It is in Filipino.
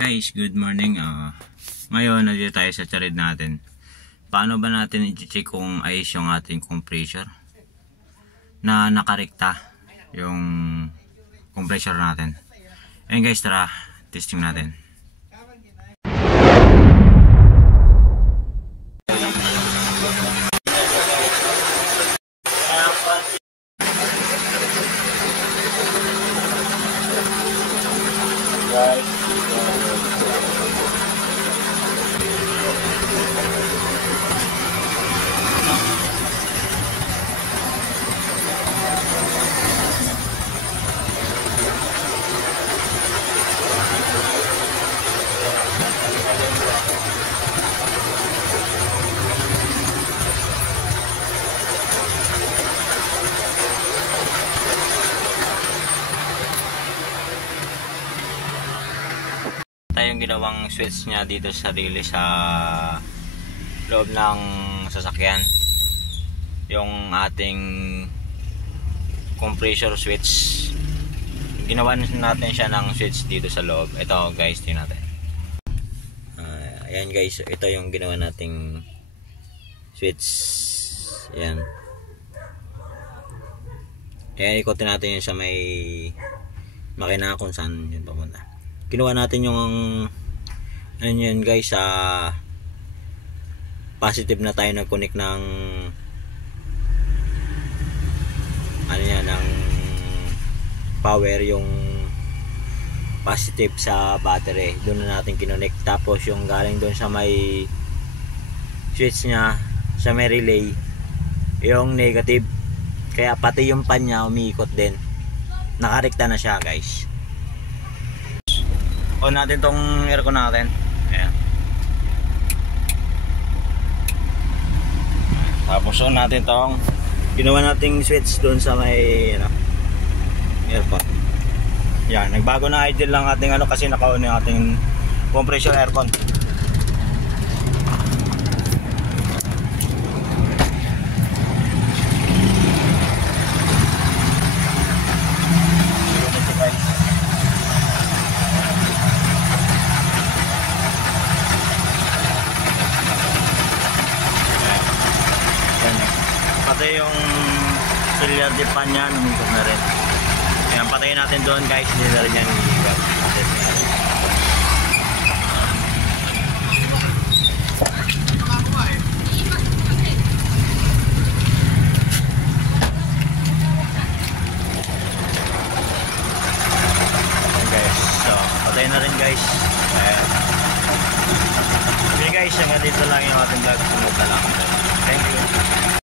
Guys, good morning. Ngayon, nandito tayo sa charid natin. Paano ba natin i-check kung ayos yung ating compressor? Na nakarekta yung compressor natin. Ayun guys, tara, testing natin. Yung ginawang switch niya dito sa sarili sa loob ng sasakyan, yung ating compressor switch, ginawa natin siya ng switch dito sa loob. Ito guys, tingnan natin. Ayan guys, ito yung ginawa nating switch. Ayan, kaya ikotin natin yun sa may makina kung saan yun papunta. Kinuha natin yung ano yun guys, positive na tayo nag-connect ng ano yan, ng power, yung positive sa battery. Doon na natin kinonect. Tapos yung galing doon sa may switch nya, sa may relay, yung negative. Kaya pati yung pan nya umiikot din. Nakarekta na siya guys. On natin tong aircon natin. Ayan. Tapos on natin tong ginawa nating switch doon sa may aircon. Yan, nagbago na idle lang ating kasi naka-on yung ating compressor aircon. Pati yung cylinder dip pan niya, umikot na rin. Ayan, patayin natin doon guys, hindi na rin yan umikot. Guys, so patayin na rin guys. Ayan. Okay guys, hanggang dito lang yung ating vlog. Sunod na lang.